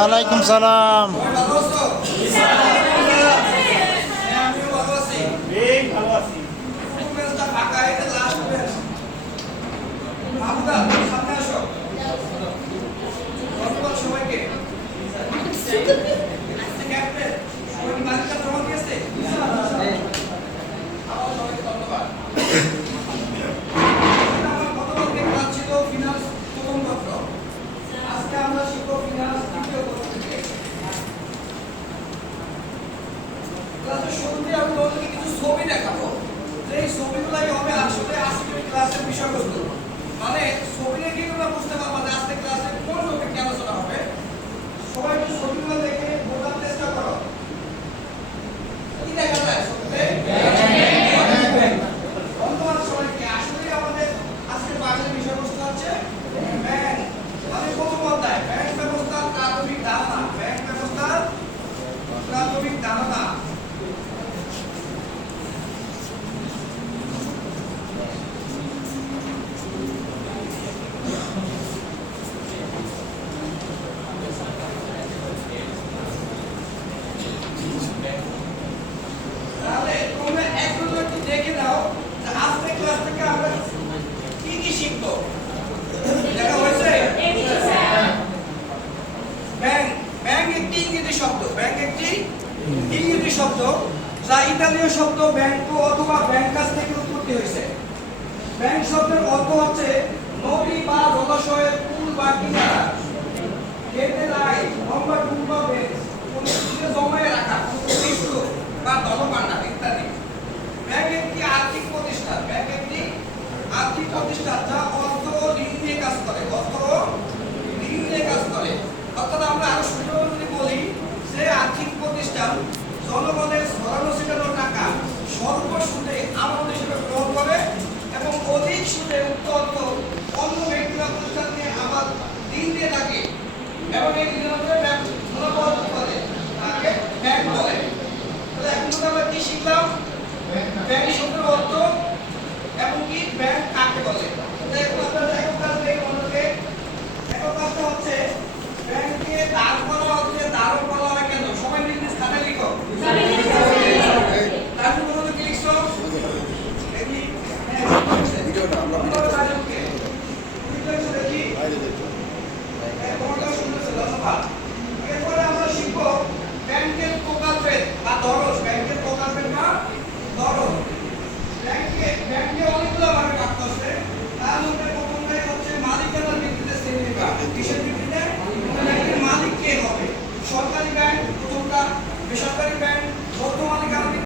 ওয়ালাইকুম সালাম। ছবি দেখাবো, যে ছবিগুলাই হবে আসলে আজকের ক্লাসের বিষয়বস্তু। মানে ছবি দেখে তোমরা বুঝতে পারবা যে আজকে ক্লাসে কোন টপিক নিয়ে আলোচনা হবে। সবাই একটু ছবিগুলো দেখে বোঝার চেষ্টা করো। কি দেখা যায় ছবিতে? ধন্যবাদ সবাইকে। আসলে আমাদের আজকের পাঠের বিষয়বস্তু হচ্ছে ব্যাংক। মানে প্রথম অধ্যায় ব্যাংক ব্যবস্থার প্রাথমিক ধারণা। ব্যাংক ব্যবস্থার প্রাথমিক ধারণা। ইংরেজি শব্দ যা ইতালীয় শব্দ ব্যাংকো অথবা ব্যাংকাস থেকে উৎপত্তি হয়েছে। ব্যাংক শব্দের অর্থ হচ্ছে নদী বা জলাশয়ের পুল বা কিনারা।